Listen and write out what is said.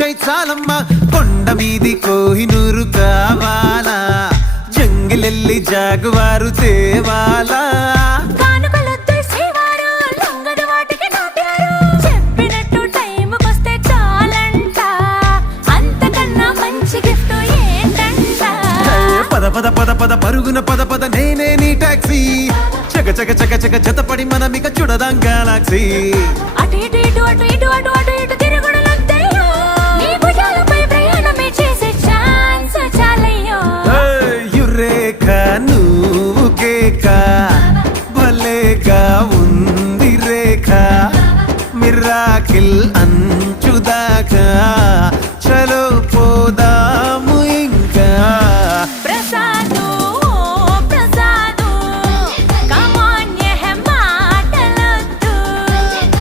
చెయ్యి చాలమ్మా కొండ మీది కోహినూరు కావాలా జంగిలెల్లి జాగువారు తేవాలా పద పద పద పద పరుగున పద పద నేనే నీ టాక్సీ చక చక చక చక జతపడి మనం ఇక చూడదాం గెలాక్సీ యురేఖ నువ్వు కేక భలేగా ఉంది రేఖ మిరాకిల్ అంచుదాకా